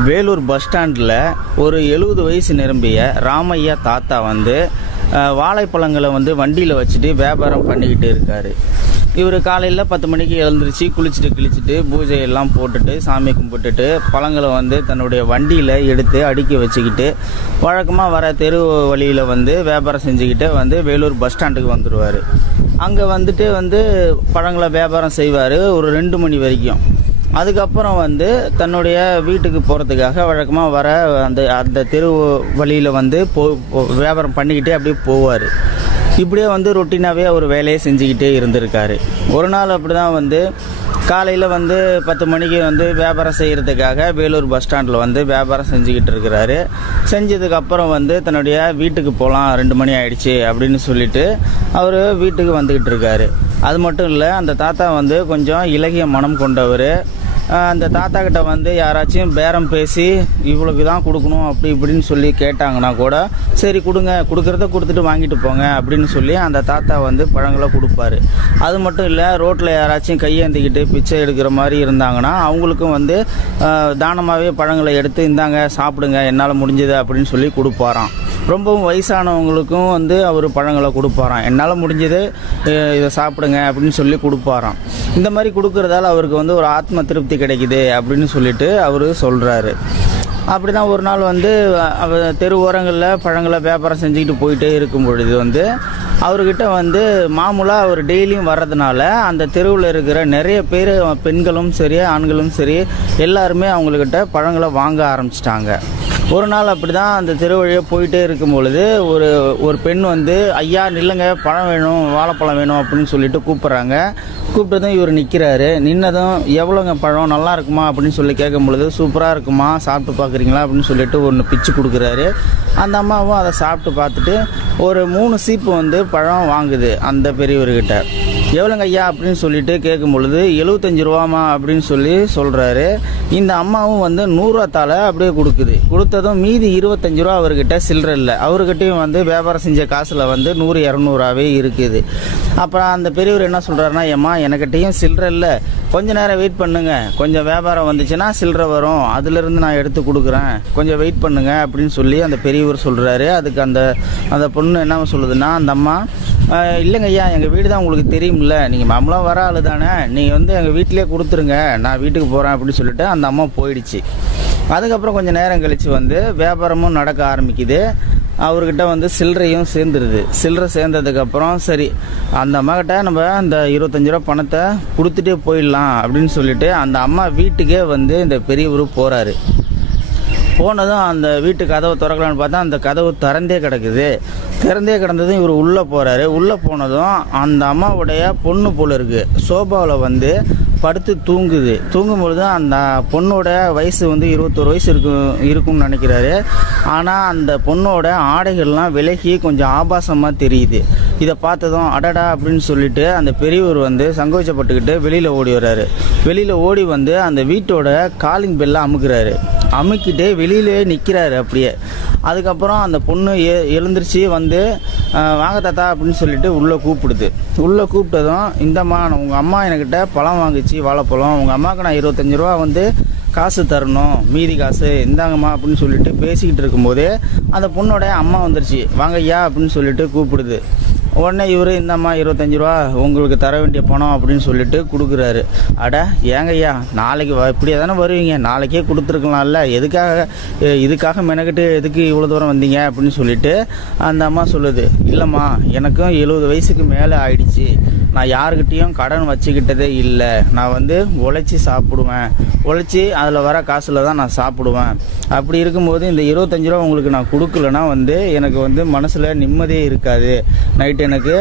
Vellore bus ஸ்டாண்டில் ஒரு எழுபது வயசு நிரம்பிய ராமையா தாத்தா வந்து வாழைப்பழங்களை வந்து வண்டியில் வச்சுட்டு வியாபாரம் பண்ணிக்கிட்டு இருக்காரு. இவர் காலையில் பத்து மணிக்கு எழுந்திரிச்சு குளிச்சுட்டு கிழிச்சிட்டு பூஜையெல்லாம் போட்டுட்டு சாமி கும்பிட்டுட்டு பழங்களை வந்து தன்னுடைய வண்டியில் எடுத்து அடுக்கி வச்சுக்கிட்டு வழக்கமாக வர தெரு வழியில் வந்து வியாபாரம் செஞ்சுக்கிட்டு வந்து வேலூர் பஸ் ஸ்டாண்டுக்கு வந்துடுவார் அங்கே வந்துட்டு வந்து பழங்களை வியாபாரம் செய்வார் ஒரு ரெண்டு மணி வரைக்கும். அதுக்கப்புறம் வந்து தன்னுடைய வீட்டுக்கு போகிறதுக்காக வழக்கமாக வர அந்த அந்த தெரு வழியில் வந்து போ வியாபாரம் பண்ணிக்கிட்டே அப்படியே போவார். இப்படியே வந்து ரொட்டீனாகவே அவர் வேலையை செஞ்சுக்கிட்டே இருந்திருக்காரு. ஒரு நாள் அப்படி தான் வந்து காலையில் வந்து பத்து மணிக்கு வந்து வியாபாரம் செய்கிறதுக்காக வேலூர் பஸ் ஸ்டாண்டில் வந்து வியாபாரம் செஞ்சுக்கிட்டு இருக்கிறாரு. செஞ்சதுக்கப்புறம் வந்து தன்னுடைய வீட்டுக்கு போகலாம் ரெண்டு மணி ஆயிடுச்சு அப்படின்னு சொல்லிட்டு அவர் வீட்டுக்கு வந்துக்கிட்டு இருக்காரு. அது மட்டும் இல்லை அந்த தாத்தா வந்து கொஞ்சம் இலகிய மனம் கொண்டவர். அந்த தாத்தா கிட்ட வந்து யாராச்சும் பேரம் பேசி இவ்வளோக்கு தான் கொடுக்கணும் அப்படி இப்படின்னு சொல்லி கேட்டாங்கன்னா கூட சரி கொடுங்க கொடுக்குறத கொடுத்துட்டு வாங்கிட்டு போங்க அப்படின்னு சொல்லி அந்த தாத்தா வந்து பழங்களை கொடுப்பாரு. அது மட்டும் இல்லை ரோட்டில் யாராச்சும் கையேந்திக்கிட்டு பிச்சை எடுக்கிற மாதிரி இருந்தாங்கன்னா அவங்களுக்கும் வந்து தானமாகவே பழங்களை எடுத்து இந்தாங்க சாப்பிடுங்க என்னால் முடிஞ்சது அப்படின்னு சொல்லி கொடுப்பாராம். ரொம்பவும் வயசானவங்களுக்கும் வந்து அவர் பழங்களை கொடுப்பாராம். என்னால் முடிஞ்சது இதை சாப்பிடுங்க அப்படின்னு சொல்லி கொடுப்பாராம். இந்த மாதிரி கொடுக்கறதால அவருக்கு வந்து ஒரு ஆத்ம திருப்தி கிடைக்குது அப்படின்னு சொல்லிட்டு அவர் சொல்கிறாரு அப்படி தான் ஒரு நாள் வந்து தெரு ஓரங்களில் பழங்களை வியாபாரம் செஞ்சுக்கிட்டு போயிட்டே இருக்கும் பொழுது வந்து அவர்கிட்ட வந்து மாமூலாக அவர் டெய்லியும் வர்றதுனால அந்த தெருவில் இருக்கிற நிறைய பேர் பெண்களும் சரி ஆண்களும் சரி எல்லாருமே அவங்கக்கிட்ட பழங்களை வாங்க ஆரம்பிச்சிட்டாங்க. ஒரு நாள் அப்படி தான் அந்த தெரு வழியாக போயிட்டே இருக்கும் பொழுது ஒரு ஒரு பெண் வந்து ஐயா நில்லுங்க பழம் வேணும் வாழைப்பழம் வேணும் அப்படின்னு சொல்லிட்டு கூப்பிட்றாங்க. கூப்பிட்டதும் இவர் நிற்கிறாரு நின்னதும் எவ்வளோங்க பழம்? நல்லா இருக்குமா? அப்படின்னு சொல்லி கேட்கும் பொழுது சூப்பராக இருக்குமா? சாப்பிட்டு பார்க்குறீங்களா? அப்படின்னு சொல்லிட்டு ஒன்று பிச்சு கொடுக்குறாரு. அந்த அம்மாவும் அதை சாப்பிட்டு பார்த்துட்டு ஒரு மூணு சீப்பு வந்து பழம் வாங்குது அந்த பெரியவர்கிட்ட. எவ்வளோங்க ஐயா அப்படின்னு சொல்லிட்டு கேட்கும் பொழுது எழுபத்தஞ்சு ரூபாமா அப்படின்னு சொல்லி சொல்கிறாரு இந்த அம்மாவும் வந்து நூறுரூவா தாளை அப்படியே கொடுக்குது. கொடுத்ததும் மீதி இருபத்தஞ்சு ரூபா அவர்கிட்ட சில்லற இல்லை. அவர்கிட்டையும் வந்து வியாபாரம் செஞ்ச காசில் வந்து நூறு இரநூறாவே இருக்குது. அப்புறம் அந்த பெரியவர் என்ன சொல்கிறாருன்னா ஏம்மா எனக்கிட்டையும் சில்லற இல்லை. கொஞ்ச நேரம் வெயிட் பண்ணுங்க. கொஞ்சம் வியாபாரம் வந்துச்சுன்னா சில்லற வரும். அதுலேருந்து நான் எடுத்து கொடுக்குறேன். கொஞ்சம் வெயிட் பண்ணுங்க. அப்படின்னு சொல்லி அந்த பெரியவர் சொல்கிறாரு அதுக்கு அந்த அந்த பொண்ணு என்ன சொல்லுதுன்னா அந்த அம்மா இல்லைங்க ஐயா எங்கள் வீடு தான் உங்களுக்கு தெரியும்ல. நீங்கள் மாமலாக வர ஆள் தானே. நீங்கள் வந்து எங்கள் வீட்டிலே கொடுத்துருங்க. நான் வீட்டுக்கு போகிறேன் அப்படின்னு சொல்லிட்டு அந்த அம்மா போயிடுச்சு. அதுக்கப்புறம் கொஞ்சம் நேரம் கழித்து வந்து வியாபாரமும் நடக்க ஆரம்பிக்குது. அவர்கிட்ட வந்து சில்லறையும் சேர்ந்துருது. சில்லறை சேர்ந்ததுக்கப்புறம் சரி அந்த அம்மாக்கிட்ட நம்ம அந்த இருபத்தஞ்சு ரூபா பணத்தை கொடுத்துட்டே போயிடலாம் அப்படின்னு சொல்லிட்டு அந்த அம்மா வீட்டுக்கே வந்து இந்த பெரியவர் போகிறாரு போனதும் அந்த வீட்டு கதவை திறக்கலான்னு பார்த்தா அந்த கதவு திறந்தே கிடக்குது. திறந்தே கிடந்ததும் இவர் உள்ளே போகிறாரு உள்ளே போனதும் அந்த அம்மாவுடைய பொண்ணு போல இருக்குது சோபாவில் வந்து படுத்து தூங்குது. தூங்கும்பொழுது அந்த பொண்ணோட வயசு வந்து இருபத்தோரு வயசு இருக்கும் இருக்கும்னு நினைக்கிறாரு. ஆனால் அந்த பொண்ணோட ஆடைகள்லாம் விலகி கொஞ்சம் ஆபாசமாக தெரியுது. இதை பார்த்ததும் அடடா அப்படின்னு சொல்லிட்டு அந்த பெரியவர் வந்து சங்கோச்சப்பட்டுக்கிட்டு வெளியில் ஓடி வர்றாரு. வெளியில் ஓடி வந்து அந்த வீட்டோட காலிங் பெல்லை அமுக்குறாரு. அமுக்கிட்டு வெளியிலே நிற்கிறாரு அப்படியே. அதுக்கப்புறம் அந்த பொண்ணு எ எழுந்திரிச்சு வந்து வாங்க தாத்தா அப்படின்னு சொல்லிட்டு உள்ளே கூப்பிடுது. உள்ளே கூப்பிட்டதும் இந்தம்மா உங்கள் அம்மா என்கிட்ட பழம் வாங்கிச்சு வாழைப்பழம். உங்கள் அம்மாவுக்கு நான் இருபத்தஞ்சி ரூபா வந்து காசு தரணும் மீதி காசு இந்தாங்கம்மா அப்படின்னு சொல்லிட்டு பேசிக்கிட்டு இருக்கும்போது அந்த பொண்ணோட அம்மா வந்துருச்சு. வாங்க ஐயா அப்படின்னு சொல்லிட்டு கூப்பிடுது. உடனே இவர் இந்தம்மா இருபத்தஞ்சி ரூபா உங்களுக்கு தர வேண்டிய பணம் அப்படின்னு சொல்லிட்டு கொடுக்குறாரு. அட ஏங்க ஐயா நாளைக்கு வ- இப்படியே தானே வருவீங்க? நாளைக்கே கொடுத்துருக்கலாம்ல. எதுக்காக இதுக்காக மெனக்கிட்டு எதுக்கு இவ்வளோ தூரம் வந்தீங்க? அப்படின்னு சொல்லிட்டு அந்த அம்மா சொல்லுது இல்லைம்மா எனக்கும் எழுபது வயசுக்கு மேலே ஆயிடுச்சு. நான் யாருக்கிட்டேயும் கடன் வச்சுக்கிட்டதே இல்லை. நான் வந்து உழைச்சி சாப்பிடுவேன். உழைச்சி அதில் வர காசில் தான் நான் சாப்பிடுவேன். அப்படி இருக்கும்போது இந்த இருபத்தஞ்சி ரூபா உங்களுக்கு நான் கொடுக்கலன்னா வந்து எனக்கு வந்து மனசில் நிம்மதியே இருக்காது. நைட்டு எனக்கு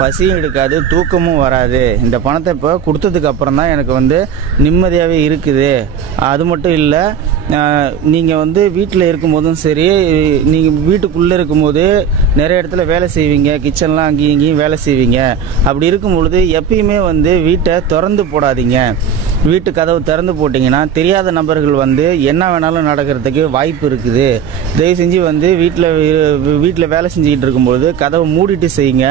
பசியும் எடுக்காது தூக்கமும் வராது. இந்த பணத்தை இப்போ கொடுத்ததுக்கு அப்புறம் தான் எனக்கு வந்து நிம்மதியாகவே இருக்குது. அது மட்டும் இல்லை நீங்கள் வந்து வீட்டில் இருக்கும்போதும் சரி நீங்கள் வீட்டுக்குள்ளே இருக்கும்போது நிறைய இடத்துல வேலை செய்வீங்க. கிச்சன்லாம் அங்கேயும் இங்கேயும் வேலை செய்வீங்க. அப்படி இருக்கும் பொழுது எப்பயுமே வந்து வீட்டை திறந்து போடாதீங்க. வீட்டு கதவு திறந்து போட்டிங்கன்னா தெரியாத நபர்கள் வந்து என்ன வேணாலும் நடக்கிறதுக்கு வாய்ப்பு இருக்குது. தயவு செஞ்சு வந்து வீட்டில் வீட்டில் வேலை செஞ்சுக்கிட்டு இருக்கும்போது கதவை மூடிட்டு செய்யுங்க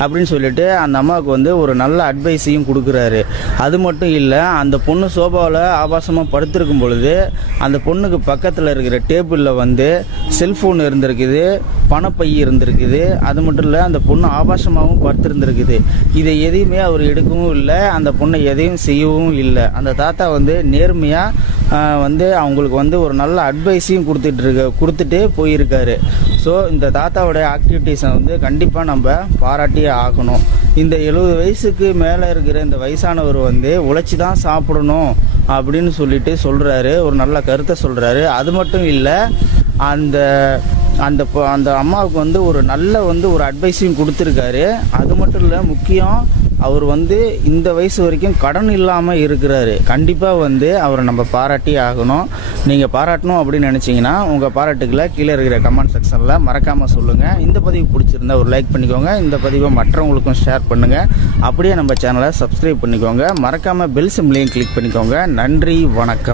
அப்படின்னு சொல்லிட்டு அந்த அம்மாவுக்கு வந்து ஒரு நல்ல அட்வைஸையும் கொடுக்குறாரு. அது மட்டும் இல்லை அந்த பொண்ணு சோபாவில் ஆபாசமாக படுத்திருக்கும் பொழுது அந்த பொண்ணுக்கு பக்கத்தில் இருக்கிற டேபிளில் வந்து செல்ஃபோன் இருந்திருக்குது. பணப்பை இருந்திருக்குது. அது மட்டும் இல்லை அந்த பொண்ணு ஆபாசமாகவும் படுத்திருந்திருக்குது இதை எதையுமே அவர் எடுக்கவும் இல்லை அந்த பொண்ணை எதையும் செய்யவும் இல்லை. அந்த தாத்தா வந்து நேர்மையாக வந்து அவங்களுக்கு வந்து ஒரு நல்ல அட்வைஸையும் கொடுத்துட்டு இருக்க கொடுத்துட்டு போயிருக்காரு. ஸோ இந்த தாத்தாவுடைய ஆக்டிவிட்டீஸை வந்து கண்டிப்பாக நம்ம பாராட்டியே ஆகணும். இந்த எழுபது வயசுக்கு மேலே இருக்கிற இந்த வயசானவர் வந்து உழைச்சி தான் சாப்பிடணும் அப்படின்னு சொல்லிட்டு சொல்கிறாரு ஒரு நல்ல கருத்தை சொல்கிறாரு அது மட்டும் இல்லை அந்த அந்த அந்த அம்மாவுக்கு வந்து ஒரு நல்ல வந்து ஒரு அட்வைஸையும் கொடுத்துருக்காரு. அது மட்டும் இல்லை முக்கியம் அவர் வந்து இந்த வயசு வரைக்கும் கடன் இல்லாமல் இருக்கிறாரு. கண்டிப்பாக வந்து அவரை நம்ம பாராட்டி ஆகணும். நீங்கள் பாராட்டணும் அப்படின்னு நினச்சிங்கன்னா உங்கள் பாராட்டுக்களை கீழே இருக்கிற கமெண்ட் செக்ஷனில் மறக்காமல் சொல்லுங்கள் இந்த பதிவு பிடிச்சிருந்தா ஒரு லைக் பண்ணிக்கோங்க. இந்த பதிவை மற்றவங்களுக்கும் ஷேர் பண்ணுங்கள் அப்படியே நம்ம சேனலை சப்ஸ்கிரைப் பண்ணிக்கோங்க. மறக்காமல் பெல் சிம்லையும் கிளிக் பண்ணிக்கோங்க. நன்றி வணக்கம்.